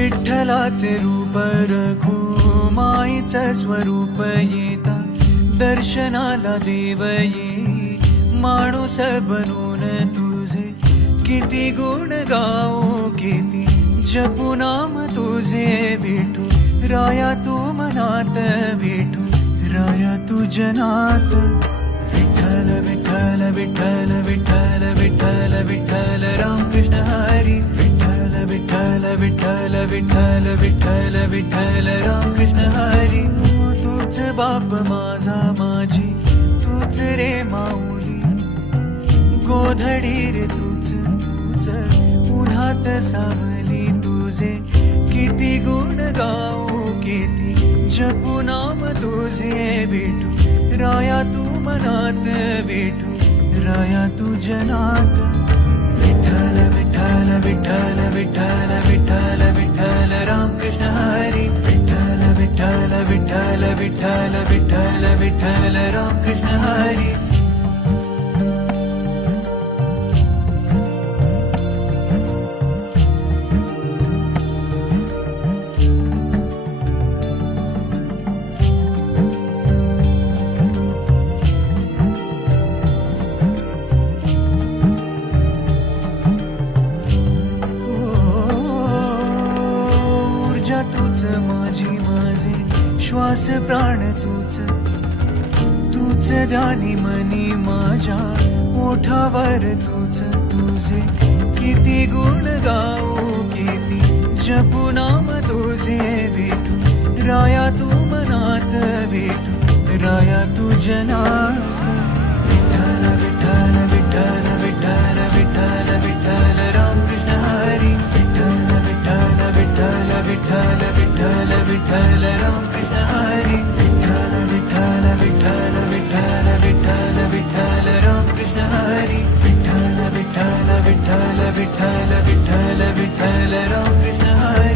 विठ्ठलाचे रूप रघुमाईचं स्वरूप येता दर्शनाला देव ये माणूस बनून तुझे किती गुण गाऊ किती जपू नाम तुझे विठू राया तू मनात विठू राया तू जनात विठ्ठल विठ्ठल विठ्ठल विठ्ठल विठ्ठल विठ्ठल रामकृष्ण हरी विठ्ठल विठ्ठल विठ्ठल विठ्ठल विठ्ठल विठ्ठल रामकृष्ण हरी तूच बाप माझा माझी तूच रे माऊली गोधडी रे तूच तूच उन्हात सावली तुझे किती गुण गाऊ किती जपू नाम तुझे विठू राया तू मनात विठू राया तू जनात विठ्ठल विठ्ठल विठ्ठल विठ्ठल विठ्ठल विठ्ठल रामकृष्ण हरी विठ्ठल विठ्ठल विठ्ठल विठ्ठल विठ्ठल विठ्ठल रामकृष्ण हरी तूच माझी माझे श्वास प्राण तूच तूच ध्यानी मनी माझ्या ओठावर तूच तुझे किती गुण गाऊ किती जपू नाम तुझे विठू राया तू मनात विठू राया तू जनात विठ्ठल विठ्ठल विठ्ठल विठ्ठल विठ्ठल विठ्ठल रामकृष्ण हरी विठ्ठल विठ्ठल विठ्ठल विठ्ठल विठ्ठल विठ्ठल रामकृष्ण हरी विठ्ठल विठ्ठल विठ्ठल विठ्ठल विठ्ठल विठ्ठल रामकृष्ण हरी विठ्ठल विठ्ठल विठ्ठल विठ्ठल विठ्ठल विठ्ठल रामकृष्ण हरी